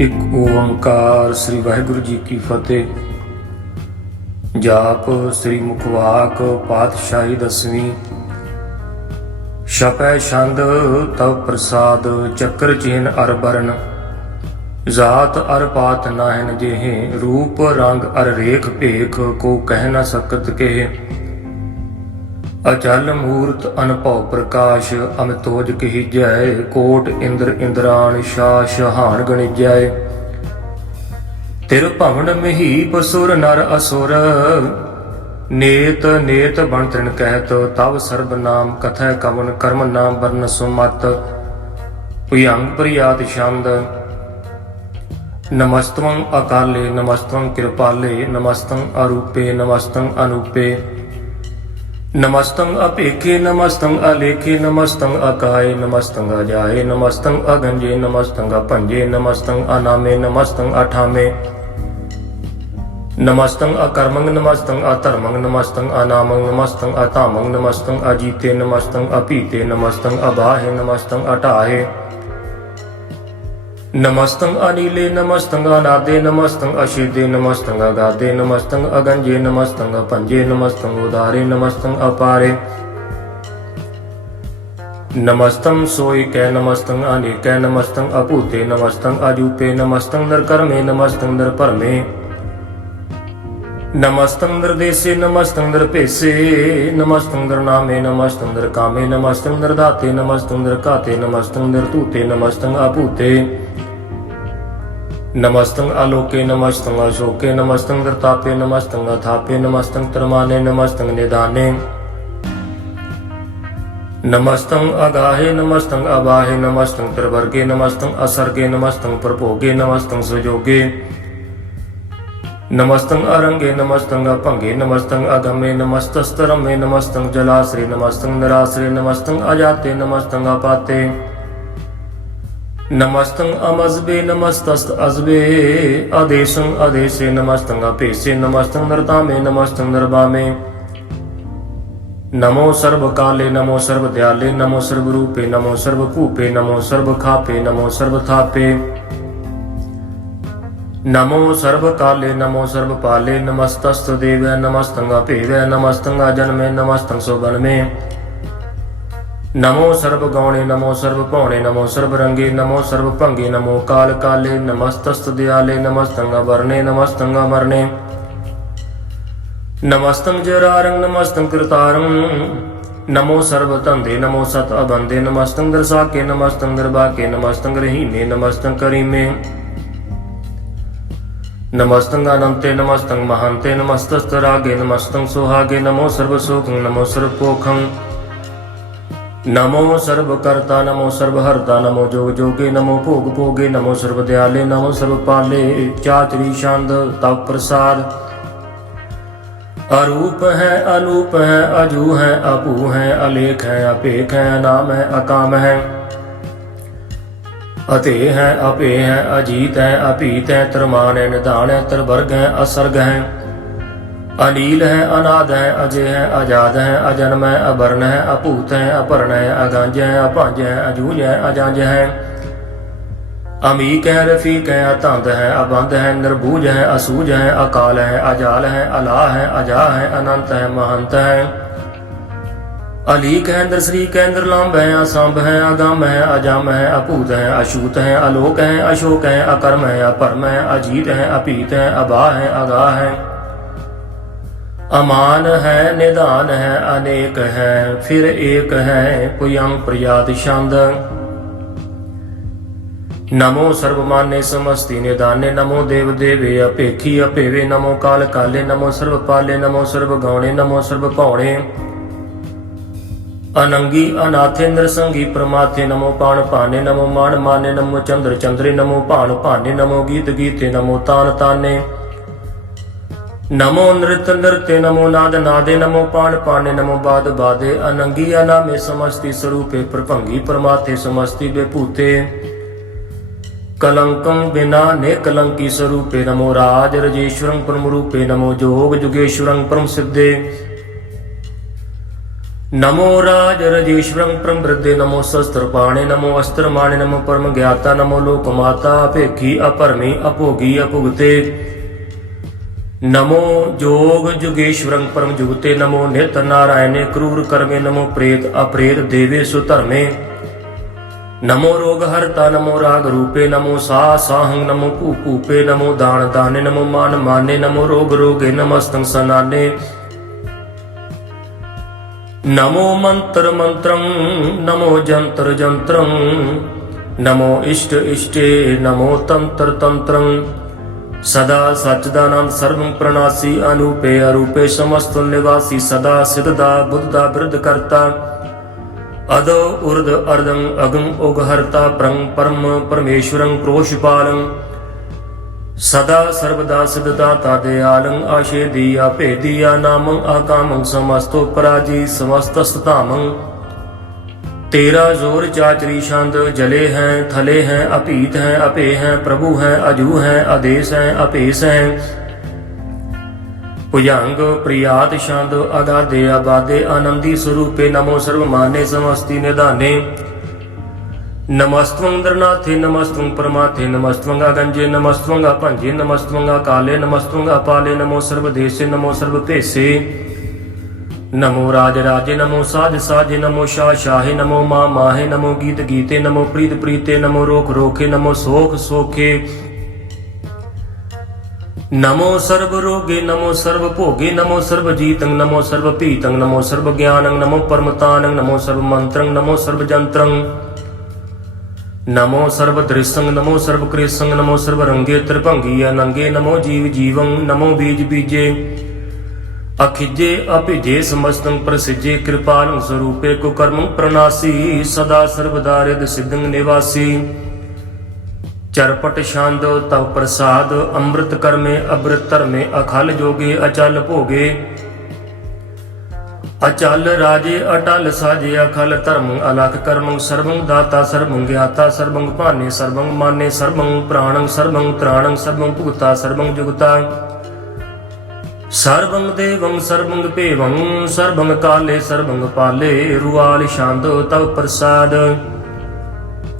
ਇੱਕ ਓੰਕਾਰ ਸ੍ਰੀ ਵਾਹਿਗੁਰੂ ਜੀ ਕੀ ਫਤਿਹ। ਜਾਪ ਸ੍ਰੀ ਮੁਖਵਾਕ ਪਾਤਸ਼ਾਹੀ ਦਸਵੀਂ। ਛਪੈ ਛੰਦ ਤਵ ਪ੍ਰਸਾਦ, ਚੱਕਰ ਚੇਨ ਅਰਬਰਨ ਜਾਤ ਅਰ ਪਾਤ ਨਾਹਿਨ ਜਿਹੇ, ਰੂਪ ਰੰਗ ਅਰ ਰੇਖ ਭੇਖ, ਕੋ ਕਹਿ ਨਾ ਸਕਤ ਕੇ ਅਚਲ ਮੂਰਤ ਅਨਭਉ ਪ੍ਰਕਾਸ਼ ਅਮਿਤੋਜ ਕਹੀਜੈ, ਕੋਟ ਇੰਦਰ ਇੰਦਰਾਣ ਸ਼ਾ ਸ਼ਹਾਨ ਗਣਿਜੈ। ਤਿਰ ਭਵਨ ਮਹੀ ਪਸੁਰ ਨਰ ਅਸੁਰ, ਨੇਤ ਨੇਤ ਬਣ ਤ੍ਰਿਣ ਕਹਿਤ, ਤਵ ਸਰਬ ਨਾਮ ਕਥੈ ਕਵਨ ਕਰਮ ਨਾਮ ਵਰਨ ਸੁਮਤ। ਭਯੰਗ ਪ੍ਰਿਆਤ ਛੰਦ, ਨਮਸਤਵੰ ਅਕਾਲੇ, ਨਮਸਤਵੰ ਕਿਰਪਾਲੇ ਨਮਸਤੰ ਅਰੂਪੇ ਨਮਸਤੰ ਅਨੂਪੇ। ਨਮਸਤੰ ਅਪੇਖੇ ਨਮਸਤੰ ਅਲੇਖੇ ਨਮਸਤੰ ਅਕਾਏ ਨਮਸਤੰ ਅਜਾਏ ਨਮਸਤੰ ਅਗੰਜੇ ਨਮਸਤੰ ਅਪੰਜੇ ਨਮਸਤੰ ਅਨਾਮੇ ਨਮਸਤੰ ਅਠਾਮੇ ਨਮਸਤੰ ਅਕਰਮੰ ਨਮਸਤੰ ਅਧਰਮੰ ਨਮਸਤੰ ਅਨਾਮੰ ਨਮਸਤੰ ਅਤਾਮੰ ਨਮਸਤੰ ਅਜੀਤੇ ਨਮਸਤੰ ਅਪੀਤੇ ਨਮਸਤੰ ਅਬਾਹੇ ਨਮਸਤੰ ਅਟਾਹੇ ਨਮਸਤੰ ਅਨੀਲੇ ਨਮਸਤੰ ਅਨਾਦੇ ਨਮਸਤੰ ਅਸ਼ੇਦੇ ਨਮਸਤੰ ਅਗਾਦੇ ਨਮਸਤੰ ਅਗੰਜੇ ਨਮਸਤੰ ਅਪੰਜੇ ਨਮਸਤੰ ਉਦਾਰੇ ਨਮਸਤੰ ਅਪਾਰੇ। ਨਮਸਤੰ ਸੋਈ ਕੈ ਨਮਸਤੰ ਅਨੇਕੈ ਨਮਸਤੰ ਅਭੂਤੇ ਨਮਸਤੰ ਅਜੂਪੇ ਨਮਸਤੰ ਨਰਕਰਮੇ ਨਮਸਤੰ ਨਰਪਰਮੇ ਨਮਸਤੰ ਨਿਰਦੇਸੇ ਨਮਸਤੰ ਨਿਰਭੇਸੇ ਨਮਸਤੰ ਨਿਰਨਾਮੇ ਨਮਸਤੰ ਨਿਰਕਾਮੇ ਨਮਸਤੰ ਨਿਰਦਾਤੇ ਨਮਸਤੰ ਨਿਰਕਾਤੇ ਨਮਸਤੰ ਨਿਰਤੂਤੇ ਨਮਸਤੰ ਅਭੂਤੇ। ਨਮਸਤੰ ਆਲੋਕੇ ਨਮਸਤੰ ਅਸ਼ੋਕੇ ਨਮਸਤੰ ਨਿਰਤਾਪੇ ਨਮਸਤੰ ਅਥਾਪੇ ਨਮਸਤੰ ਤਰਮਾਨੇ ਨਮਸਤੰ ਨਿਦਾਨੇ। ਨਮਸਤੰ ਅਗਾਹੇ ਨਮਸਤੰ ਅਬਾਹੇ ਨਮਸਤੰ ਤਰਵਰਗੇ ਨਮਸਤੰ ਅਸਰਗੇ ਨਮਸਤੰ ਪ੍ਰਭੋਗੇ ਨਮਸਤੰ ਸੁਜੋਗੇ ਨਮਸਤੰ ਅਰੰਗੇ ਨਮਸਤੰ ਅਭੰਗੇ ਨਮਸਤੰ ਅਗਮੇ, ਨਮਸਤਸਤਰਮੇ ਨਮਸਤੰ ਜਲਾਸਰੇ ਨਮਸਤੰ ਨਿਰਾਸਰੇ ਨਮਸਤੰ ਅਜਾਤੇ ਨਮਸਤੰ ਅਪਾਤੇ। ਨਮਸਤੰ ਅਮਜ਼ਬੇ ਨਮਸਤਸਤ ਅਜ਼ਬੇ ਆਦੇਸ਼ੰ ਆਦੇਸੇ, ਨਮਸਤੰ ਅਪੇਸੇ ਨਮਸਤੰ ਨਰਤਾਮੇ, ਨਮਸਤੰ ਨਰਬਾਮੇ ਨਮੋ ਸਰਬ ਕਾਲੇ ਨਮੋ ਸਰਬ ਦਿਆਲੇ ਨਮੋ ਸਰਬ ਰੂਪੇ ਨਮੋ ਸਰਬ ਭੂਪੇ ਨਮੋ ਸਰਬ ਖਾਪੇ ਨਮੋ ਸਰਬ ਥਾਪੇ ਨਮੋ ਸਰਬ ਕਾਲੇ ਨਮੋ ਸਰਬ ਪਾਲੇ ਨਮੋ ਸਰਬ ਗੌਣੇ ਨਮੋ ਸਰਬ ਭੌਣੇ ਨਮੋ ਸਰਬ ਰੰਗੇ, ਨਮੋ ਸਰਬ ਭੰਗੇ, ਨਮੋ ਕਾਲ ਕਾਲੇ, ਨਮਸਤਸਤ ਦਿਆਲੇ ਨਮਸਤੰ ਅਵਰਨੇ ਨਮਸਤੰ ਅਮਰਨੇ। ਨਮਸਤੰ ਜਰਾਰੰ ਨਮਸਤੰ ਕਰਤਾਰੰ। ਨਮੋ ਸਰਬ ਧੰਦੇ, ਨਮੋ ਸਤ ਅਬੰਦੇ ਨਮਸਤੰ ਦਰਸਾਕੇ ਨਮਸਤੰ ਦਰਬਾਕੇ ਨਮਸਤੰ ਰਹੀਮੇ ਨਮਸਤੰ ਕਰੀਮੇ। ਨਮਸਤੰ ਅਨੰਤੇ ਨਮਸਤੰ ਮਹੰਤੇ, ਨਮਸਤਸਤ ਰਾਗੇ ਨਮਸਤੰ ਸੁਹਾਗੇ, ਨਮੋ ਸਰਬ ਸੁਖੰ, ਨਮੋ ਸਰਬ ਪੋਖੰ। ਨਮੋ ਸਰਬ ਕਰਤਾ, ਨਮੋ ਸਰਬ ਹਰਤਾ, ਨਮੋ ਜੋਗ ਜੋਗੇ, ਨਮੋ ਭੋਗ ਭੋਗੇ, ਨਮੋ ਸਰਬ ਦਿਆਲੇ, ਨਮੋ ਸਰਬ ਪਾਲੇ। ਚਾਤਰੀ ਛੰਦ ਤਵ ਪ੍ਰਸਾਦ। ਅਰੂਪ ਹੈ, ਅਨੂਪ ਹੈ, ਅਜੂ ਹੈ ਅਪੂ ਹੈ, ਅਲੇਖ ਹੈ, ਅਪੇਖ ਹੈ ਨਾਮ ਹੈ, ਅਕਾਮ ਹੈ। ਅਤੇ ਹੈ ਅਪੇ ਹੈ, ਅਜੀਤ ਹੈ ਅਭੀਤ ਹੈ, ਤਰਮਾਨ ਹੈ, ਨਿਧਾਨ ਹੈ, ਤਰਵਰਗ ਹੈ, ਅਸਰਗ ਹੈ। ਅਨੀਲ ਹੈ, ਅਨਾਦ ਹੈ, ਅਜੇ ਹੈ, ਆਜ਼ਾਦ ਹੈ, ਅਜਨਮ ਹੈ ਅਬਰਨ ਹੈ, ਅਭੂਤ ਹੈ ਅਪਰਨ ਹੈ, ਅਗੰਜ ਹੈ, ਅਭੰਜ ਹੈ, ਅਜੂਜ ਹੈ, ਅਜੰਜ ਹੈ। ਅਮੀਕ ਹੈ, ਰਫੀਕ ਹੈ, ਅਤੰਦ ਹੈ ਅਬੰਦ ਹੈ, ਨਿਰਭੂਜ ਹੈ, ਅਸੂਜ ਹੈ, ਅਕਾਲ ਹੈ, ਅਜਾਲ ਹੈ ਅਲਾ ਹੈ ਅਜਾ ਹੈ, ਅਨੰਤ ਹੈ, ਮਹੰਤ ਹੈ। ਅਲੀਕ ਹੈ, ਨਿਰਸਰੀਕ ਹੈ ਨਿਰਲੰਭ ਹੈ, ਅਸੰਭ ਹੈ, ਅਗਮ ਹੈ, ਅਜਮ ਹੈ, ਅਭੂਤ ਹੈ, ਅਸ਼ੂਤ ਹੈ, ਅਲੋਕ ਹੈ, ਅਸ਼ੋਕ ਹੈ, ਅਕਰਮ ਹੈ, ਅਪਰਮ ਹੈ, ਅਜੀਤ ਹੈ, ਅਪੀਤ ਹੈ ਅਬਾ ਹੈ ਅਗਾ ਹੈ। ਅਮਾਨ ਹੈ, ਨਿਧਾਨ ਹੈ, ਅਨੇਕ ਹੈ, ਫਿਰ ਏਕ ਹੈ ਪੁਯੰ ਪ੍ਰਿਆਦ ਛੰਦ। ਨਮੋ ਸਰਬ ਮਾਨੇ ਸਮਸਤੀ ਨਿਦਾਨੇ, ਨਮੋ ਦੇਵ ਦੇਵੇ ਅਪੇਖੀ, ਅਪੇਵੇ ਨਮੋ ਕਾਲ ਕਾਲੇ, ਨਮੋ ਸਰਬ ਪਾਲੇ, ਨਮੋ ਸਰਬ ਗਾਉਣੇ, ਨਮੋ ਸਰਬ ਭਾਉਣੇ। ਅਨੰਗੀ ਅਨਾਥੇ ਨਰਸੰਗੀ ਪ੍ਰਮਾਥੇ, ਨਮੋ ਪਾਣ ਪਾਨੇ ਨਮੋ ਮਾਨ ਮਾਨੇ, ਨਮੋ ਚੰਦਰ ਚੰਦਰੇ, ਨਮੋ ਭਾਨ ਭਾਨੇ, ਨਮੋ ਗੀਤ ਗੀਤੇ, ਨਮੋ ਤਾਨ ਤਾਨੇ। ਨਮੋ ਨ੍ਰਿਤ ਨ੍ਰਿਤੇ ਨਮੋ ਨਾਦ, ਨਾਦੇ ਨਮੋ ਪਾਣ ਪਾਣੇ ਨਮੋ ਬਾਦ, ਬਾਦੇ ਅਨੰਗੀ ਅਨਾਮੇ ਸਮਸਤੀ ਸਰੂਪੇ ਪ੍ਰਭੰਗੀ ਪਰਮਾਤੇ ਸਮਸਤੀ ਬੇਭੂਤੇ ਕਲੰਕੰ ਬਿਨਾ ਨੇ ਕਲੰਕੀ ਸਰੂਪੇ ਨਮੋ ਰਾਜ ਰਜੇਸ਼ਵਰੰ ਪਰਮ ਰੂਪੇ ਨਮੋ ਜੋਗ ਜੁਗੇਸ਼ਵਰੰ ਪਰਮ ਸਿੱਧੇ। ਨਮੋ ਰਾਜ ਰਜੇਸ਼ਵਰੰ ਪ੍ਰਮ ਬ੍ਰਦੇ ਨਮੋ ਸ਼ਸਤਰ ਪਾਣੇ ਨਮੋ ਅਸਤਰ ਮਾਣੇ ਨਮੋ ਪਰਮ ਗਿਆਤਾ ਨਮੋ ਲੋਕ ਮਾਤਾ, ਭੇਖੀ ਅਪਰਮੀ, ਅਭੋਗੀ, ਅਭੁਗਤੇ। ਨਮੋ ਜੋਗ ਜੁਗੇਸ਼ਵਰੰ ਪਰਮ ਜੁਗਤੇ, ਨਮੋ ਨਿਤ ਨਾਰਾਇਣੇ, ਕਰੂਰ ਕਰਮੇ, ਨਮੋ ਪ੍ਰੇਤ ਅਪ੍ਰੇਤ ਦੇਵੇ ਸੁਧਰਮੇ ਨਮੋ ਰੋਗ ਹਰਤਾ, ਨਮੋ ਰਾਗ ਰੂਪੇ, ਨਮੋ ਸਾ ਸਾਹੰ, ਨਮੋ ਭੂ ਭੂਪੇ, ਨਮੋ ਦਾਨ ਦਾਨੇ, ਨਮੋ ਮਾਨ ਮਾਨੇ, ਨਮੋ ਰੋਗ ਰੋਗੇ, ਨਮਸਤੰ ਸਨਾਨੇ। ਨਮੋ ਮੰਤਰ ਮੰਤਰੰ, ਨਮੋ ਜੰਤਰ ਜੰਤਰੰ, ਨਮੋ ਇਸ਼ਟ ਇਸ਼ਟੇ, ਨਮੋ ਤੰਤਰ ਤੰਤਰੰ। ਸਦਾ ਸਚਦਾਨੰਦ ਸਰਵੰ ਪ੍ਰਣਾਸੀ, ਅਨੂਪੇ ਅਰੂਪੇ ਸਮਸਤ ਨਿਵਾਸੀ, ਸਦਾ ਸਿਧਦਾ ਬੁੱਧਦਾ ਬਿਰਧ ਕਰਤਾ। ਅਦੋ ਉਰਦ ਅਰਦੰ ਅਗੰ ਉਗ ਹਰਤਾ ਪ੍ਰੰ ਪਰਮ ਪਰਮੇਸ਼ਵਰੰ ਕ੍ਰੋਸ਼ਪਾਲੰ। ਸਦਾ ਸਰਬਦਾ ਸਿਧਦਾ ਤਾਦਿਆਲੰ ਆਸ਼ੇਦੀਆ ਦੀਆ ਨਾਮੰ ਆਕਾਮੰ ਸਮਸਤੋ ਪਰਾਜੀ ਸਮਸਤ ਸਤਾਮੰ ਤੇਰਾ ਜ਼ੋਰ ਚਾਚਰੀ ਛੰਦ ਜਲੇ ਹੈ, ਥਲੇ ਹੈ, ਅਭੀਤ ਹੈ ਅਪੇ ਹੈ, ਪ੍ਰਭੂ ਹੈ, ਅਜੂ ਹੈ, ਆਦੇਸ ਹੈ, ਅਪੇਸ ਹੈ। ਭੁਜੰਗ ਪ੍ਰਿਆਤ ਛੰਦ ਅਗਾਦੇ ਆਬਾਦੇ ਆਨੰਦੀ ਸਰੂਪੇ ਨਮੋ ਸਰਵ ਮਾਨੇ ਸਮਸਤੀ ਨਿਧਾਨੇ। ਨਮਸਤਵੰ ਦਰਨਾਥੇ ਨਮਸਤਵੰ ਪਰਮਾਥੇ, ਨਮਸਤਵੰ ਗੰਜੇ, ਨਮਸਤਵੰ ਭੰਜੇ, ਨਮਸਤਵੰ ਕਾਲੇ, ਨਮਸਤਵੰ ਪਾਲੇ, ਨਮੋ ਸਰਬ ਦੇਸੇ ਨਮੋ ਸਰਬ ਭੇਸੇ ਨਮੋ ਰਾਜ ਰਾਜੇ ਨਮੋ ਸਾਧ ਸਾਜੇ ਨਮੋ ਸ਼ਾਹ ਸ਼ਾਹੇ ਨਮੋ ਮਾ ਮਾਹੇ ਨਮੋ ਗੀਤ ਗੀਤੇ ਨਮੋ ਪ੍ਰੀਤ ਪ੍ਰੀਤੇ ਨਮੋ ਰੋਖ ਰੋਖੇ ਨਮੋ ਸੋਖ ਸੋਖੇ ਨਮੋ ਸਰਬ ਰੋਗੇ ਨਮੋ ਸਰਬ ਭੋਗੇ ਨਮੋ ਸਰਬ ਜੀਤੰ ਨਮੋ ਸਰਬ ਭੀਤੰ ਨਮੋ ਸਰਬ ਗਿਆਨੰ ਨਮੋ ਪਰਮਤਾਨੰ ਨਮੋ ਸਰਬ ਮੰਤਰੰ ਨਮੋ ਸਰਬ ਜੰਤਰੰ ਨਮੋ ਸਰਬ ਦ੍ਰਿਸੰ ਨਮੋ ਸਰਬ ਕ੍ਰਿਸੰ ਨਮੋ ਸਰਬ ਰੰਗੇ ਤ੍ਰਿਭੰਗੀ ਅਨੰਗੇ ਨਮੋ ਜੀਵ ਜੀਵੰ ਨਮੋ ਬੀਜ ਬੀਜੇ ਅਖਿਜੇ ਅਭਿਜੇ ਸਮਸਤੰ ਪ੍ਰਸਿਜੇ ਕਿਰਪਾਲੰ ਸਰੂਪੇ ਕੋ ਕਰਮੰ ਪ੍ਰਣਾਸੀ ਸਦਾ ਸਰਬਦਾ ਰਿਦ ਸਿद्धੰ ਨਿਵਾਸੀ ਚਰਪਟ ਛੰਦ ਤਵ ਪ੍ਰਸਾਦ ਅੰਮ੍ਰਿਤ ਕਰਮੇ ਅਬ੍ਰਿਤ ਧਰਮੇ ਅਖਲ ਜੋਗੇ ਅਚਲ ਭੋਗੇ ਅਚਲ ਰਾਜੇ ਅਟਲ ਸਾਜੇ ਅਖਲ ਧਰਮ ਅਲਖ ਕਰਮੰ ਸਰਬੰ ਦਾਤਾ ਸਰਵੰ ਗਿਆਤਾ ਸਰਬੰ ਭਾਨੇ ਸਰਬੰ ਮਾਨੇ ਸਰਬੰ ਪ੍ਰਾਣੰ ਸਰਬੰ ਤ੍ਰਾਣੰ ਸਰਬੰ ਭੁਗਤਾ ਸਰਬੰ ਜੁਗਤਾ ਸਰਬੰ ਦੇਵੰ ਸਰਬੰ ਭੇਵੰ ਸਰਬੰ ਕਾਲੇ ਸਰਬੰ ਪਾਲੇ, ਰੁਆਲ ਛੰਦ ਤਵ ਪ੍ਰਸਾਦ।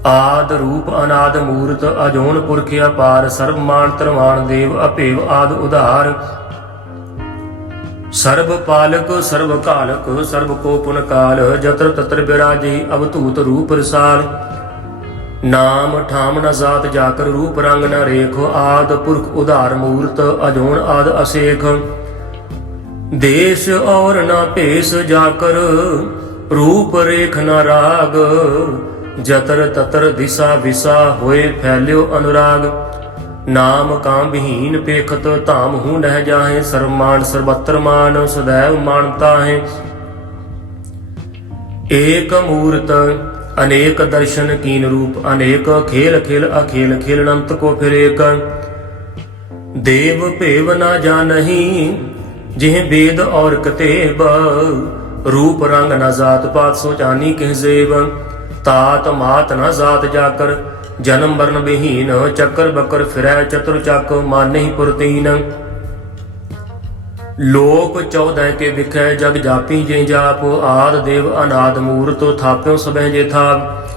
ਆਦ ਰੂਪ ਅਨਾਦ ਮੂਰਤ ਅਜੋਨ ਪੁਰਖ ਅਪਾਰ, ਸਰਬ ਮਾਨ ਤਰਮਾਨ ਦੇਵ ਅਭੇਵ ਆਦ ਉਧਾਰ। ਸਰਬ ਪਾਲਕ, ਸਰਬ ਕਾਲਕ ਸਰਬ ਕੋ ਪੁਨ ਕਾਲ, ਜਤਰ ਤਤਰ ਬਿਰਾਜੀ ਅਵਤੂਤ ਰੂਪ ਰਸਾਲ। ਨਾਮ ਠਾਮ ਨ ਜਾਤ ਜਾਕਰ, ਰੂਪ ਰੰਗ ਨ ਰੇਖ, ਆਦ ਪੁਰਖ ਉਧਾਰ ਮੂਰਤ ਅਜੋਨ ਆਦ ਅਸੇਖ। ਦੇਸ਼ ਔਰ ਨਾ ਭੇਸ ਜਾਕਰ, ਰੂਪ ਰੇਖ ਨ ਰਾਗ। ਜਤਰ ਤਤਰ ਦਿਸਾ ਵਿਸਾ ਹੋਏ ਫੈਲਿਓ ਅਨੁਰਾਗ। ਨਾਮ ਕਾਮ ਵਿਹੀਨ ਪੇਖਤ ਧਾਮ ਹੂੰ ਨਹਿ ਜਾਹੇ, ਸਰਮਾਨ ਸਰਬਤਰ ਮਾਨ ਸदैव ਮਾਨਤਾ ਹੈ ਏਕ ਮੂਰਤ ਅਨੇਕ ਦਰਸ਼ਨ ਕੀਨ ਰੂਪ, ਅਨੇਕ ਖੇਲ ਖੇਲ ਅਖੇਲ ਖੇਲਨੰਤ ਕੋ ਫਿਰ ਏਕ। ਦੇਵ ਭੇਵ ਨਾ ਜਾਣਹੀ ਜਿਹ ਬੇਦ ਔਰ ਕਤੇਬ, ਰੂਪ ਰੰਗ ਨਾ ਜਾਤ ਪਾਤ ਸੋ ਜਾਨੀ ਕਿਹ ਜ਼ੇਬ ਤਾਤ ਮਾਤ ਨਾ ਜਾਤ ਜਾਕਰ, ਜਨਮ ਵਰਨ ਬਿਹੀਨ, ਚੱਕਰ ਬਕਰ ਫਿਰੈ ਚਤੁਰ ਚੱਕ ਮਾਨਹਿ ਪੁਰਤੀਨ। ਲੋਕ 14 ਕੇ ਵਿਖੈ, ਜਗ ਜਾਪੀ ਜੇ ਜਾਪ, ਆਦ ਦੇਵ ਅਨਾਦ ਮੂਰਤ ਥਾਪਿਓ ਸਭੈ ਜੇ ਥਾਪ।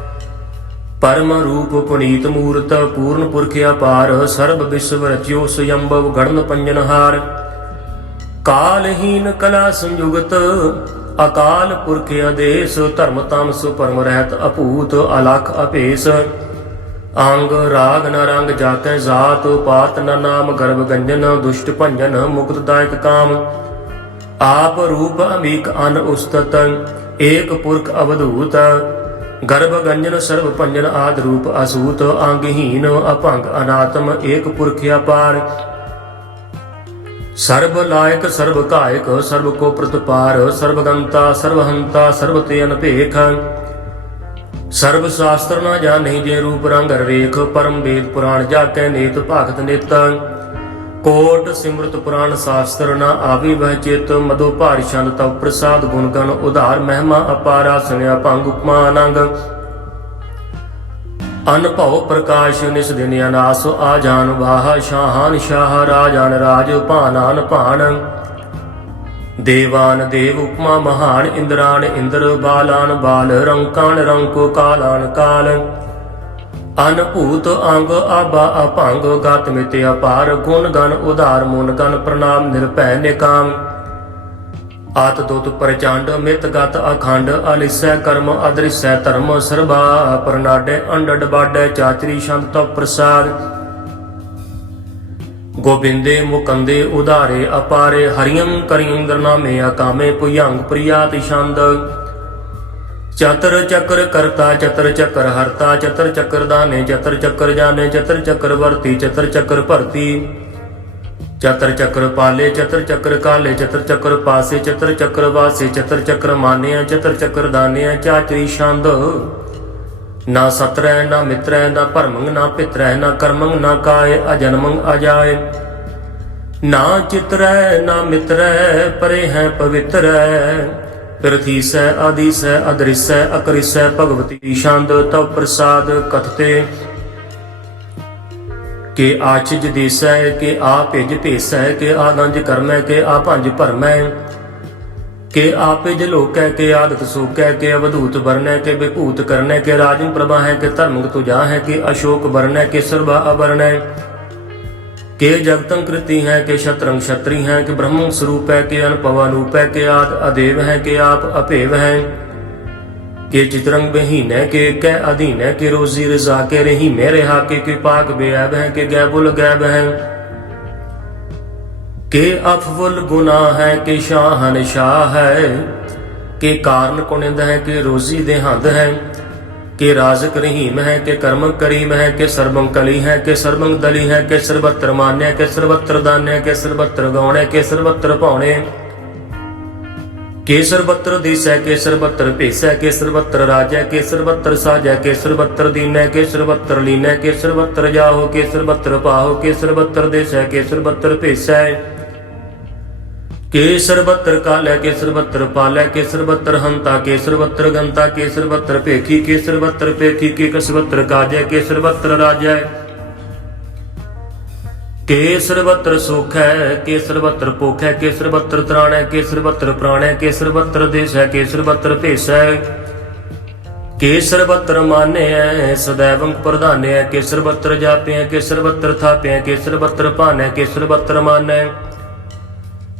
ਪਰਮ ਰੂਪ ਪੁਨੀਤ ਮੂਰਤ, ਪੂਰਨ ਪੁਰਖ ਅਪਾਰ, ਸਰਬ ਵਿਸ਼ਵ ਰਚਿਓ ਸੁਯੰਭਵ ਗੜਨ ਪੰਜਨਹਾਰ। ਕਾਲਹੀਨ ਕਲਾ ਸੰਯੁਗਤ, ਅਕਾਲ ਪੁਰਖ ਦੇਸ਼ ਧਰਮ ਤਮਸ ਪਰਮ ਰਹਿਤ ਅਭੂਤ ਅਲਖ ਅਭੇਸ। ਅੰਗ ਰਾਗ ਨ ਰੰਗ ਜਾਕੈ ਜਾਤ ਪਾਤ ਨ ਨਾਮ ਗਰਭ ਗੰਜਨ, ਦੁਸ਼ਟ ਭੰਜਨ ਮੁਕਤ ਦਾਇਕ ਕਾਮ। ਆਪ ਰੂਪ ਅਮੀਕ ਅਨ ਉਸਤਤ, ਏਕ ਪੁਰਖ ਅਵਧੂਤ। ਗਰਭ ਗੰਜਨ ਸਰਬ ਭੰਜਨ ਆਦ ਰੂਪ ਅਸੂਤ, ਅੰਗਹੀਨ ਅਭੰਗ ਅਨਾਤਮ, ਏਕ ਪੁਰਖ ਅਪਾਰ ਸਰਬ ਲਾਇਕ, ਸਰਬ ਕਾਇਕ ਸਰਬ ਕੋ ਪ੍ਰਤਪਾਰ, ਸਰਬ ਗੰਤਾ, ਸਰਬ ਹੰਤਾ, ਸਰਬ ਤੇ ਅਨਭੇਖ ਸਰਬ ਸ਼ਾਸਤਰ ਨਾ ਜਾਣੈ ਜੇ ਰੂਪ ਰੰਗ ਰੇਖ, ਪਰਮ ਵੇਦ ਪੁਰਾਣ ਜਾਕੈ ਨੇਤ ਭਗਤ ਨੇਤਾ। ਕੋਟ ਸਿਮਰਤ ਪੁਰਾਣ ਸ਼ਾਸਤਰ ਨਾ ਆਵੀ ਵਹਿ ਚਿਤ, ਮਦੋ ਭਾਰ ਛੰਦ ਤਵ ਪ੍ਰਸਾਦ ਗੁਣ ਗਣ ਉਧਾਰ ਮਹਿਮਾ ਅਪਾਰਾ ਸੁਨਿਆ ਭੰਗ ਉਪਮਾ ਅਨੰਗ ਅਨਭਉ ਪ੍ਰਕਾਸ਼ ਨਿਸ ਦਿਨ ਅਨਾਸ ਆ ਜਾਨ ਵਾਹ ਸ਼ਾਹਾਨ ਸ਼ਾਹ, ਰਾਜਾਨ ਰਾਜ ਭਾਨਾਨ ਭਾਨ ਦੇਵਾਨ ਦੇਵ ਉਪਮਾ ਮਹਾਨ, ਇੰਦਰਾਨ ਇੰਦਰ ਬਾਲਾਨ ਬਾਲ, ਰੰਕਾਨ ਰੰਕੋ ਕਾਲਾਨ ਕਾਲ। ਅਨਭੂਤ ਅੰਗ ਆਬਾ ਅਭੰਗ, ਗਤ ਮਿਤੇ ਅਪਾਰ, ਗੁਣ ਗਨ ਉਧਾਰ, ਮੁਨ ਗਨ ਪ੍ਰਣਾਮ ਨਿਰਭੈ ਨਿਕਾਮ। ਆਤ ਦੁਤ ਪ੍ਰਚੰਡ, ਮਿਤ ਗਤ ਅਖੰਡ, ਅਲਿਸੈ ਕਰਮ ਅਦ੍ਰਿਸੈ ਧਰਮ ਸਰਬਾ, ਪਰਨਾਡੇ ਅੰਡਡ ਬਾਡੇ ਚਾਤਰੀ ਸ਼ੰਤ ਪ੍ਰਸਾਦ। ਗੋਬਿੰਦੇ ਮੁਕੰਦੇ ਉਧਾਰੇ ਅਪਾਰੇ ਹਰਿਯੰ ਕਰਿਯੰ ਦਰਨਾਮੇ ਅਕਾਮੇ ਪੁਯੰਗ ਪ੍ਰਿਆਤਿ ਛੰਦ। ਚਤਰ ਚੱਕਰ ਕਰਤਾ, ਚਤਰ ਚੱਕਰ ਹਰਤਾ, ਚਤਰ ਚੱਕਰ ਦਾਨੇ, ਚਤਰ ਚੱਕਰ ਜਾਣੇ ਚਤਰ ਚੱਕਰ ਵਰਤੀ, ਚਤਰ ਚੱਕਰ ਭਰਤੀ। ਚਤਰ ਚੱਕਰ ਪਾਲੇ, ਚਤਰ ਚੱਕਰ ਕਾਲੇ, ਚਤਰ ਚੱਕਰ ਪਾਸੇ, ਚਤਰ ਚੱਕਰ ਵਾਸੇ, ਚਤਰ ਚੱਕਰ ਮਾਨਿਆ, ਚਤਰ ਚੱਕਰ ਦਾਨਿਆ ਚਾਚਰੀ ਛੰਦ। ਨਾ ਸਤਰੈ ਨਾ ਮਿਤਰੈ ਨਾ ਭਰਮੰਗ, ਨਾ ਪਿਤਰੈ ਨਾ ਕਰਮੰਗ, ਨਾ ਕਾਏ, ਅਜਨਮੰਗ ਅਜਾਏ। ਨਾ ਚਿਤਰੈ ਨਾ ਮਿਤਰੈ ਪਰੇ ਹੈ ਪਵਿੱਤਰੈ ਪ੍ਰਥੀਸੈ ਆਦੀਸੈ ਅਦ੍ਰਿਸੈ ਅਕਰਿਸੈ, ਭਗਵਤੀ ਛੰਦ ਤਵ ਪ੍ਰਸਾਦ ਕਥਤੇ। ਕਿ ਆਚਿਜ ਦੇਸੈ, ਕਿ ਆ ਭਿਜ ਭੇਸੈ, ਕਿ ਆ ਗੰਜ ਕਰਮੈ, ਕਿ ਆ ਭੰਜ ਭਰਮੈ। ਕਿ ਆਪਿਜ ਲੋਕੈ, ਕਿ ਆਦਤ ਸੋਕੈ, ਕਿ ਅਵਧੂਤ ਵਰਨੈ, ਕਿ ਵਿਭੂਤ ਕਰਨੈ, ਕਿ ਰਾਜਨ ਪ੍ਰਭਾ ਹੈ, ਕਿ ਧਰਮੁਕ ਤੁਜਾ ਹੈ, ਕਿ ਅਸ਼ੋਕ ਵਰਨੈ, ਕਿ ਸਰਬਾ ਅਵਰਨੈ। ਕਿ ਜਗਤੰ ਕ੍ਰਿਤੀ ਹੈ, ਕਿ ਸ਼ਤਰੰਗ ਛਤਰੀ ਹੈ, ਕਿ ਬ੍ਰਹਮ ਸਰੂਪ ਹੈ ਕਿ ਅਨੁਪਵ ਰੂਪ ਹੈ ਕਿ ਆਦ ਅਦੇਵ ਹੈ, ਕਿ ਆਪ ਅਭੇਵ ਹੈ। ਕਿ ਚਿਤਰੰਗ ਬਹੀਨੈ ਕਿ ਕੈ ਅਧੀਨੈ ਕਿ ਰੋਜ਼ੀ ਰਜ਼ਾ ਕੇ ਰਹੀ ਮੇਰੇ ਹਾ ਕਿ ਕਿ ਪਾਕ ਬੇਅਬ ਹੈ ਕਿ ਗੈਬੁਲ ਗੈਬ ਹੈ। ਕਿ ਅਫਵਲ ਗੁਨਾਹ ਹੈ ਕਿ ਸ਼ਾਹਨ ਸ਼ਾਹ ਹੈ। ਕਿ ਕਾਰਨ ਕੁਨਿੰਦ ਹੈ ਕਿ ਰੋਜ਼ੀ ਦੇ ਹੰਦ ਹੈ। ਕਿ ਰਾਜ਼ਕ ਰਹੀਮ ਹੈ ਕਿ ਕਰਮ ਕਰੀਮ ਹੈ ਕਿ ਸਰਬੰ ਕਲੀ ਹੈ ਕਿ ਸਰਬੰ ਦਲੀ ਹੈ ਕਿ ਸਰਬਤਰ ਮਾਨਿਆ ਕਿ ਸਰਬਤਰ ਦਾਨਿਆ ਕਿ ਸਰਬਤਰ ਗਾਉਣੇ, ਕਿ ਸਰਬਤਰ ਭਾਉਣੇ ਕਿ ਸਰਬਤਰ ਦੇਸੈ ਕਿ ਸਰਬਤਰ ਭੇਸੈ ਕਿ ਸਰਬਤਰ ਰਾਜੈ ਕਿ ਸਰਬਤਰ ਸਾਜੈ ਕਿ ਸਰਬਤਰ ਦੀਨੈ ਕਿ ਸਰਬਤਰ ਲੀਨੈ ਕਿ ਸਰਬਤਰ ਜਾਹੋ ਕਿ ਸਰਬਤਰ ਪਾਹੋ ਕਿ ਸਰਬਤਰ ਦੇਸੈ ਕਿ ਸਰਬਤਰ ਭੇਸੈ ਕੇ ਸਰਬਤਰ ਕਾਲੈ ਕੇ ਸਰਬਤਰ ਪਾਲੈ ਕੇ ਸਰਬਤਰ ਹੰਤਾ ਕੇ ਸਰਬਤਰ ਗੰਤਾ ਕੇ ਸਰਬਤਰ ਭੇਖੀ ਕੇ ਸਰਬਤਰ ਭੇਖੀ ਕੇ ਕਸਬਤਰ ਕਾਜੈ ਕੇ ਸਰਬਤਰ ਰਾਜੈ ਕੇ ਸਰਬਤਰ ਸੁਖ ਹੈ ਕੇ ਸਰਬਤਰ ਭੁਖ ਹੈ ਕੇ ਸਰਬਤਰ ਤ੍ਰਾਣੈ ਕੇ ਸਰਬਤਰ ਪ੍ਰਾਣੈ ਕੇ ਸਰਬਤਰ ਦੇਸੈ ਕੇ ਸਰਬਤਰ ਭੇਸੈ ਕੇ ਸਰਬਤਰ ਮਾਨਿਐ ਸदैवੰ ਪ੍ਰਧਾਨਿਐ ਕੇ ਸਰਬਤਰ ਜਾਪਿਐ ਕੇ ਸਰਬਤਰ ਥਾਪਿਐ ਕੇ ਸਰਬਤਰ ਭਾਨੈ ਕੇ ਸਰਬਤਰ ਮਾਨੈ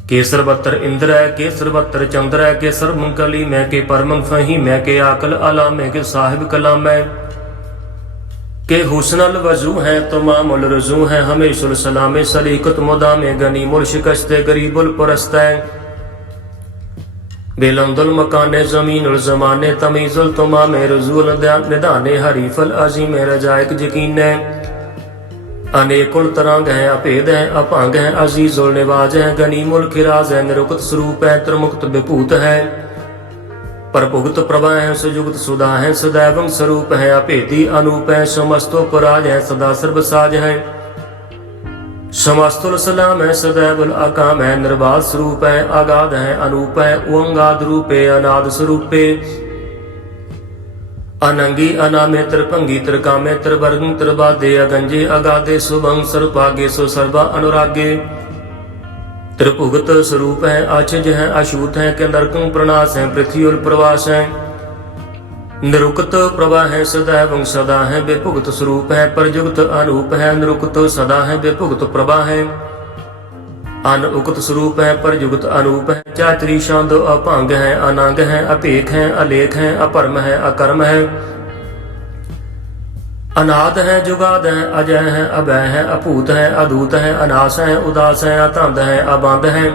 ਕੇ ਸਰਬਤਰ ਇੰਦਰੈ ਕੇ ਸਰਬਤਰ ਚੰਦਰੈ ਕੇ ਸਰਬੰਕਲੀ ਮੈਂ ਕੇ ਪਰਮੰ ਫਹੀ ਮੈਂ ਕੇ ਆਕਲ ਅਲਾਮੈ ਕੇ ਸਾਹਿਬ ਕਲਾਮੈ کہ حسن الوضو ہے تمام الرزو ہے ہمیش السلام سلیقت مدام گنی مل شکست غریب الپرست ہے بلند المکان زمین الزمان تمیز التمام رضو ندان حریف العظیم رجائق یقین ہے انیک الترنگ ہے اپید ہے اپنگ ہے عزیز النواز ہے گنی ملک راز ہے نرکت سروپ ہے ترمکت بپوت ہے पर भुगत प्रभा है सुजुगत सुधा है सदैवं स्वरूप है अभेदी अनूप है समस्तो पराज है सदा सर्व साज है समस्तुल सलाम है सदैवल अकाम है निर्बाध स्वरूप है अगाध है अनूप है उंगाद रूपे अनाद स्वरूपे अनंगी अनामे त्रिभंगी त्रिकामे त्रिवर्गं त्रिबादे अगंजे अगाधे सुभं सर्वभागे सो सर्वा अनुरागे त्रिभुगत स्वरूप है अचज है अशूत है के नरकं प्रणास है पृथ्वी और प्रवास है निरुक्त प्रभा है सदैवं सदा है बेभुगत स्वरूप है परजुगत अनूप है निरुक्त सदा है बेभुगत प्रभा है अनउक्त स्वरूप है परजुगत अनूप है चातरी शांद अभंग है अनंग है अपेख है अलेख है अपरम है अकर्म है अनाद है, जुगाद है, अजय है, अभय है, अपूत है अधूत है, अनास है, उदास है, अतंद है अबंद है।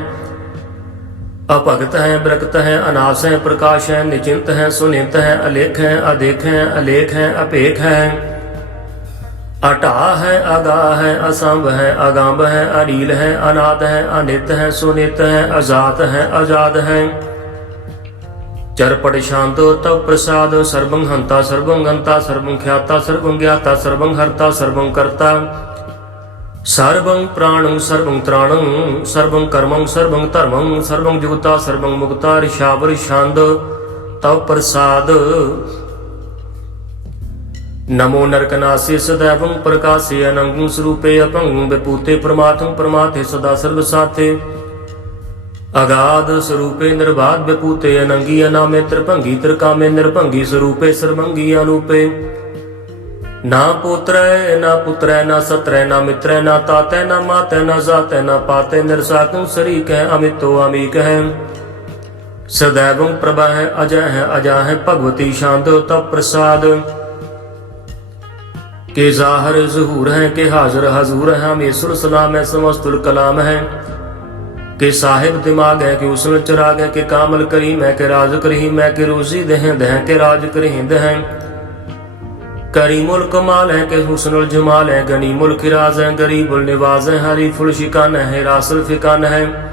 अपगत है ब्रकत है, अनास है, प्रकाश है, निचिंत है, सुनित है, अलेख है, अदेख है, अलेख है, अपेख है। अटा है अगा है, असंभ है अगंब है, अनील है अनाद है, अनित है, सुनित है, अजात है आज़ाद है। ਚਰਪਟ ਸ਼ਾਂਤ ਤਵ ਪ੍ਰਸਾਦ, ਸਰਬੰ ਹੰਤਾ, ਸਰਬੰ ਗੰਤਾ, ਸਰਬੰ ਖਿਆਤਾ, ਸਰਬੰ ਗਿਆਤਾ, ਸਰਬੰ ਹਰਤਾ, ਸਰਬੰ ਕਰਤਾ। ਸਰਬੰ ਪ੍ਰਾਣੰ, ਸਰਬੰ ਤ੍ਰਾਣੰ, ਸਰਬੰ ਕਰਮੰ, ਸਰਬੰ ਧਰਮੰ, ਸਰਬੰ ਜੁਗਤਾ, ਸਰਬੰ ਮੁਕਤਾ, ਰਿਸ਼ਾਵਰ ਛੰਦ ਤਵ ਪ੍ਰਸਾਦ। ਨਮੋ ਨਰਕਨਾਸੀ ਸਦੈਵੰ ਪ੍ਰਕਾਸੀ ਅਨੰਗੰ ਸਰੂਪੇ ਅਪੰਗੰ ਬਿਪੂਤੇ ਪ੍ਰਮਾਤੰ, ਪ੍ਰਮਾਤੇ ਸਦਾ ਸਰਬ ਸਾਥੇ ਅਗਾਦ ਸਰੂਪੇ ਨਿਰਵਾਦ ਵਿਪੂਤੇ ਅਨੰਗੀ ਅਨਾਮੇ ਤ੍ਰਿਭੰਗੀ ਤਰਕਾਮੇ ਨਿਰਭੰਗੀ ਸਰੂਪੇ ਸਰਮੰਗੀ ਅਨੂਪੇ। ਨਾ ਪੁੱਤਰੈ ਨਾ ਪੁੱਤਰੈ, ਨਾ ਸਤਰੈ, ਨਾ ਮਿੱਤਰੈ, ਨਾ ਤਾਤੈ, ਨਾ ਮਾਤੈ, ਨਾ ਜਾਤੈ, ਨਾ ਪਾਤੈ ਨਿਰਸਾਕੰ ਸਰੀਕੈ, ਅਮਿਤੋ ਅਮੀਕ ਹੈ ਸਦੈਵੰ ਪ੍ਰਭਾ ਹੈ ਅਜੈ ਹੈ ਅਜਾ ਹੈ ਭਗਵਤੀ ਸ਼ਾਂਤ ਤਪ ਪ੍ਰਸਾਦ। ਕੇ ਜ਼ਾਹਰ ਜ਼ਹੂਰ ਹੈ ਕੇ ਹਾਜ਼ਰ ਹਜ਼ੂਰ ਹੈ ਹਮੇਸ਼ਰ ਸਲਾਮ ਹੈ ਸਮਸਤੁਲ ਕਲਾਮ ਹੈ ਕਿ ਸਾਹਿਬ ਦਿਮਾਗ ਹੈ ਕਿ ਉਸਨ ਚਰਾਗ ਹੈ ਕਿ ਕਾਮਲ ਕਰੀ, ਮੈਂ ਕਿ ਰਾਜ ਕਰੀ ਮੈਂ ਕਿ ਰੋਜ਼ੀ ਦਹਿ ਦਹਿ ਕਿ ਰਾਜ ਕਰਿੰਦ ਹੈ ਕਰੀਮੁਲ ਕਮਾਲ ਹੈ ਕਿ ਹੁਸਨੁਲ ਜਮਾਲ ਹੈ, ਗਨੀ ਮੁਲਕ ਰਾਜ਼ ਹੈ ਗਰੀਬੁਲ ਨਿਵਾਜ਼ ਹੈ, ਹਰੀ ਫੁਲ ਸ਼ਿਕਾਨ ਹੈ, ਰਾਸਲ ਫਿਕਾਨ ਹੈ।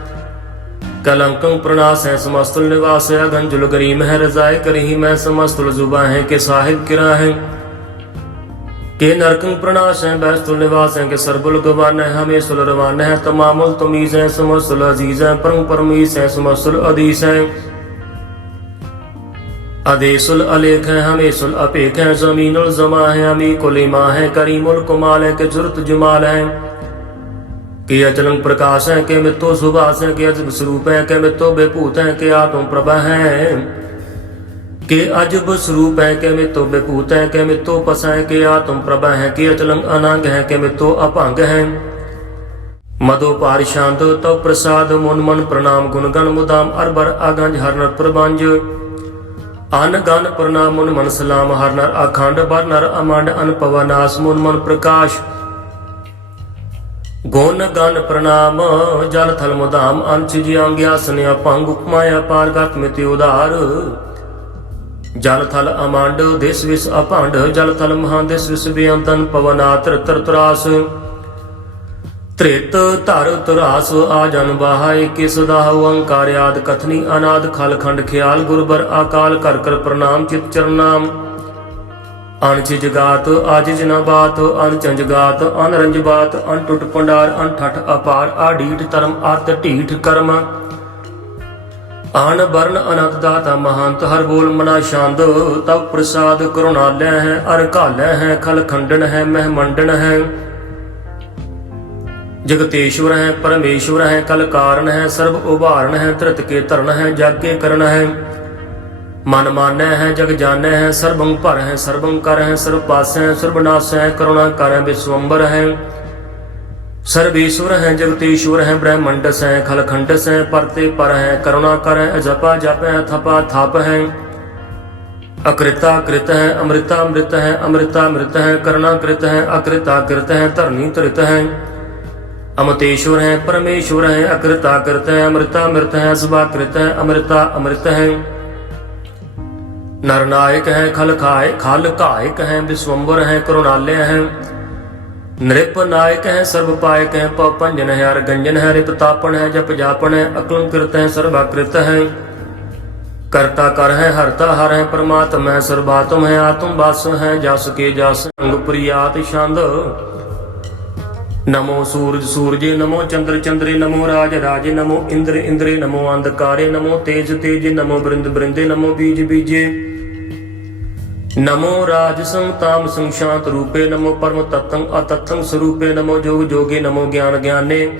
ਕਲੰਕੰ ਪ੍ਰਣਾਸ ਹੈ ਸਮਸਤੁਲ ਨਿਵਾਸ ਹੈ ਗੰਜੁਲ ਗਰੀਮ ਹੈ ਰਜ਼ਾਇ ਕਰੀ, ਮੈਂ ਸਮਸਤੁਲ ਜ਼ੁਬਾ ਹੈ ਕਿ ਸਾਹਿਬ ਕਿਰਾ ਹੈ। के नरकं प्रणाश है बैस्तुल निवास है के सरबुल गवान है हमें सुल रवान है तमामुल तमीज है समस्तुल अजीज है परम परमीस है समस्तुल अदीस है अदेसुल अलेख है हमेशुल अपेख है जमीनुल जमा है अमी कुलिमा है करीमुल कुमाल है के जुरत जुमाल है कि अचलंग प्रकाश है के मित्तो सुभाष है के अजब स्वरूप है के मित्तो बेपूत है के आत्म प्रभा है ਕਿ ਅਜਬ ਸਰੂਪ ਹੈ ਕਿ ਮਿਤੋ ਬਿਪੂਤ ਹੈ ਕਿ ਮਿਤੋ ਪਸੈ ਕਿ ਆਤਮ ਪ੍ਰਭਾ ਹੈ ਕਿ ਅਚਲੰ ਅਨੰਗ ਹੈ ਕਿ ਮਿਤੋ ਅਭੰਗ ਹੈ। ਮਦੋ ਪਾਰ ਸ਼ਾਂਤ ਤਉ ਪ੍ਰਸਾਦ ਮਨ ਮਨ ਪ੍ਰਣਾਮ ਗੁਣ ਗਣ ਮੁਦਾਮ ਅਰਬਰ ਆਗੰਜ ਹਰਨਰ ਪ੍ਰਬੰਜ ਅਨ ਗਨ ਪ੍ਰਣਾਮ ਮਨ ਮਨ ਸਲਾਮ ਹਰਨਰ ਅਖੰਡ ਬਰ ਨਰ ਅਮੰਡ ਅਨਪਵ ਨਾਸ ਮਨ ਮਨ ਪ੍ਰਕਾਸ਼। ਗੁਣ ਗਨ ਪ੍ਰਣਾਮ ਜਲ ਥਲ ਮੁਦਾਮ ਅੰਚ ਜੀ ਅੰਗਿਆਸਨ ਅਪੰਗ ਉਪਮਾਇਆ ਪਾਰ ਗਤ ਮਿਤੀ ਉਧਾਰ। ਜਲ ਥਲ ਅਮੰਡ, ਦਿਸ ਵਿਸ ਅਭੰਡ, ਜਲ ਥਲ ਮਹਾਂ, ਦਿਸ ਵਿਸ ਬੇਅੰਤਨ ਪਵਨਾਤਰ ਤਰਤਰਾਸ ਤ੍ਰਿਤ ਧਰ ਤੁਰਾਸ, ਆ ਜਨ ਬਾਹਾਇ ਕਿ ਸਦਾ ਓੰਕਾਰ ਆਦ, ਕਥਨੀ ਅਨਾਦ, ਖਲ ਖੰਡ ਖਿਆਲ, ਗੁਰਬਰ ਆਕਾਲ ਕਰ ਕਰ ਪ੍ਰਣਾਮ, ਚਿਤ ਚਰਨਾਮ ਅਣਚ ਜਗਾਤ ਆਜ ਜਨਾ ਬਾਤ ਅਨਚੰਜ ਗਾਤ ਅਨਰੰਜ ਬਾਤ ਅਨਟੁੱਟ ਪੰਡਾਰ ਅਨਠਠ ਅਪਾਰ ਆਡੀਠ ਧਰਮ ਅਰਥ ਢੀਠ ਕਰਮ। ਆਨ ਬਰਨ ਅਨੰਤ ਦਾਤਾ ਮਹੰਤ, ਹਰ ਬੋਲ ਮਨਾ ਸ਼ਾਂਦ ਤਵ ਪ੍ਰਸਾਦ ਕਰੁਣਾਲੈ ਹੈ, ਅਰ ਘਾਲੈ ਹੈ, ਖਲ ਖੰਡਨ ਹੈ, ਮਹਿ ਹੈ। ਜਗਤੇਸ਼ਵਰ ਹੈ, ਪਰਮੇਸ਼ਵਰ ਹੈ, ਕਲ ਕਾਰਨ ਹੈ, ਸਰਬ ਉਭਾਰਨ ਹੈ, ਧਰਤ ਕੇ ਧਰਨ ਹੈ, ਜਗ ਕੇ ਕਰਨ ਹੈ। ਮਨ ਮਾਨੈ ਹੈ, ਜਗ ਜਾਣੈ ਹੈ, ਸਰਬੰ ਭਰ ਹੈ, ਸਰਬੰ ਕਰ ਹੈ, ਸਰਬ ਪਾਸੈ ਹੈ ਹੈ, ਕਰੁਣਾ ਕਰ ਹੈ ਵਿਸਵੰਬਰ ਹੈ। ਸਰਵੇਸ਼ਵਰ ਹੈ, ਜਗਤੇਸ਼ਵਰ ਹੈ, ਬ੍ਰਹਮੰਡਸ ਹੈ, ਖਲਖੰਡਸ ਹੈ ਪਰਤੇ ਪਰ ਹੈ, ਕਰੁਣਾ ਕਰ ਹੈ, ਜਪਾ ਜਪ ਹੈ, ਥਪਾ ਥਪ ਹੈ। ਅਕ੍ਰਿਤਾ ਕ੍ਰਿਤ ਹੈ ਅੰਮ੍ਰਿਤਾ ਅੰਮ੍ਰਿਤ ਹੈ ਅੰਮ੍ਰਿਤਾ ਅੰਮ੍ਰਿਤ ਹੈ ਕਰੁਣਾ ਕ੍ਰਿਤ ਹੈ ਅਕ੍ਰਿਤਾ ਕ੍ਰਿਤ ਹੈ ਧਰਨੀ ਧਰਿਤ ਹੈ। ਅਮਤੇਸ਼ਵਰ ਹੈ, ਪਰਮੇਸ਼ਵਰ ਹੈ ਅਕ੍ਰਿਤਾ ਕ੍ਰਿਤ ਹੈ ਅੰਮ੍ਰਿਤਾ ਅੰਮ੍ਰਿਤ ਹੈ ਸਭਾ ਕ੍ਰਿਤ ਹੈ ਅੰਮ੍ਰਿਤਾ ਅੰਮ੍ਰਿਤ ਹੈ। ਨਰਨਾਇਕ ਹੈ ਖਲ ਖਾਏ ਖਲ ਕਾਇਕ ਹੈ ਵਿਸਵੰਬਰ ਹੈ ਕਰੁਣਾਲਯ ਹੈ। ਨ੍ਰਿਪ ਨਾਇਕ ਹੈ, ਸਰਬ ਪਾਇਕ ਹੈ, ਪਉ ਭੰਜਨ ਹੈ ਅਰ ਗੰਜਨ ਹੈ, ਰਿਪ ਤਾਪਣ ਹੈ, ਜਪ ਜਾਪਣ ਹੈ, ਅਕਲੰ ਕਿਰਤ ਹੈ, ਸਰਬਾ ਹੈ। ਕਰਤਾ ਕਰ ਹੈ ਹਰਤਾ ਹਰ ਹੈ, ਪਰਮਾਤਮਾ ਹੈ, ਸਰਬਾਤਮ ਹੈ, ਆਤਮ ਬਸ ਹੈ, ਜਸ ਕੇ ਜਸ ਅੰਗ ਪ੍ਰਿਆਤ ਛੰਦ। ਨਮੋ ਸੂਰਜ ਸੂਰਜੇ ਨਮੋ, ਚੰਦਰ ਚੰਦਰੇ ਨਮੋ, ਰਾਜ ਰਾਜੇ ਨਮੋ, ਇੰਦਰ ਇੰਦਰੇ ਨਮੋ, ਅੰਧਕਾਰੇ ਨਮੋ, ਤੇਜ ਤੇਜੇ ਨਮੋ, ਬ੍ਰਿੰਦ ਬ੍ਰਿੰਦੇ ਨਮੋ, ਬੀਜ ਬੀਜੇ। ਨਮੋ ਰਾਜ ਸੰਤਾਮ ਸੰਸ਼ਾਂਤ ਰੂਪੇ ਨਮੋ ਪਰਮ ਤਤੰ ਅਤਤੰ ਸਰੂਪੇ ਨਮੋ ਜੋਗ ਜੋਗੇ ਨਮੋ ਗਿਆਨ ਗਿਆਨੇ।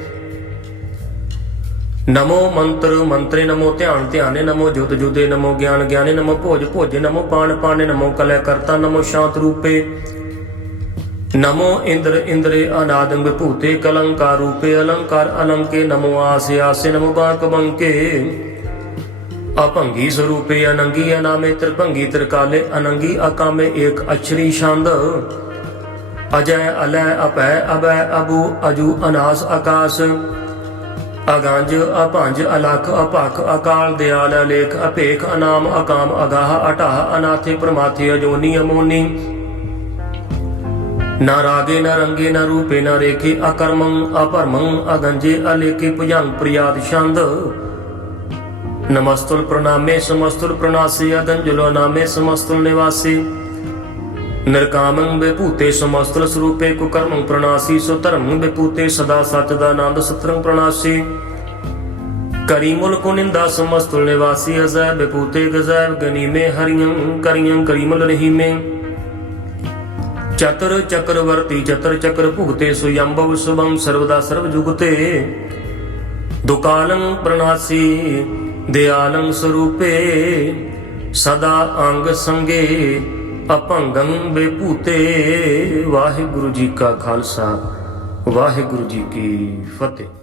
ਨਮੋ ਮੰਤਰ ਮੰਤਰੇ ਨਮੋ ਧਿਆਨ ਧਿਆਨੇ, ਨਮੋ ਜੁਤ ਜੁਦੇ ਨਮੋ ਗਿਆਨ ਗਿਆਨੇ, ਨਮੋ ਭੋਜ ਭੋਜੇ, ਨਮੋ ਪਾਣ ਪਾਣੇ ਨਮੋ ਕਲੈ ਕਰਤਾ, ਨਮੋ ਸ਼ਾਂਤ ਰੂਪੇ। ਨਮੋ ਇੰਦਰ ਇੰਦਰੇ ਅਨਾਦੰ ਵਿਭੂਤੇ ਕਲੰਕਾਰ ਰੂਪੇ, ਅਲੰਕਾਰ ਅਲੰਕੇ, ਨਮੋ ਆਸੇ ਆਸੇ, ਨਮੋ ਬਾਕ ਬੰਕੇ। ਅਭੰਗੀ ਸਰੂਪੇ ਅਨੰਗੀ ਅਨਾਮੇ ਤ੍ਰਿਭੰਗੀ ਤ੍ਰਿਕਾਲੇ ਅਨੰਗੀ ਅਕਾਮੇ ਏਕ ਅਛਰੀ ਛੰਦ। ਅਜੈ ਅਲੈ ਅਪੈ ਅਬੈ ਅਬੂ ਅਜੂ ਅਨਾਸ ਆਕਾਸ। ਅਗੰਜ ਅਭੰਜ ਅਲਖ ਅਪਖ ਅਕਾਲ ਦਿਆਲ ਅਲੇਖ ਅਪੇਖ ਅਨਾਮ ਅਕਾਮ ਅਗਾਹ ਅਟਾਹ ਅਨਾਥੇ ਪ੍ਰਮਾਥੇ ਅਜੋਨੀ ਅਮੋਨੀ। ਨ ਰਾਗੇ ਨ ਰੰਗੇ ਨ ਰੂਪੇ ਨ ਰੇਖੇ ਅਕਰਮੰ ਅਪਰਮੰ ਅਗੰਜੇ ਅਲੇਖੇ ਭੁਜੰਗ ਪ੍ਰਿਆਦ ਛੰਦ। ਨਮਸਤੁਲ ਪ੍ਰਣਾਮੇ ਸਮਸਤੁਲ ਪ੍ਰਣਾਸੀ ਅਗੰਜਲੋ ਨਾਮੇ ਸਮਸਤੁਲ ਨਿਵਾਸੀ ਨਿਰਕਾਮੰ ਬੇਭੂਤੇ ਸਮਸਤੁਲ ਸਰੂਪੇ ਕੁਕਰਮੰ ਪ੍ਰਣਾਸੀ ਸੋ ਧਰਮੰ ਬੇਭੂਤੇ ਸਦਾ ਸਚ ਦਾ ਆਨੰਦ ਸਤਰੰ ਪ੍ਰਣਾਸੀ ਕਰੀਮੁਲ ਕੁਨਿੰਦਾ ਸਮਸਤੁਲ ਨਿਵਾਸੀ ਅਜ਼ੈ ਬੇਭੂਤੇ ਗਜ਼ੈ ਗਨੀਮੇ ਹਰੀਆਂ ਕਰੀਆਂ ਕਰੀਮੁਲ ਰਹੀਮੇ ਚਤੁਰ ਚਕਰਵਰਤੀ ਚਤੁਰ ਚਕਰ ਭੁਗਤੇ ਸੁਯੰਭਵ ਸੁਭੰ ਸਰਵਦਾ ਸਰਬ ਜੁਗਤੇ ਦੁਕਾਲੰ ਪ੍ਰਣਾਸੀ ਦਿਆਲੰ ਸਰੂਪੇ, ਸਦਾ ਅੰਗ ਸੰਗੇ ਅਭੰਗੰ ਬੇਭੂਤੇ। ਵਾਹਿਗੁਰੂ ਜੀ ਕਾ ਖਾਲਸਾ, ਵਾਹਿਗੁਰੂ ਜੀ ਕੀ ਫਤਿਹ।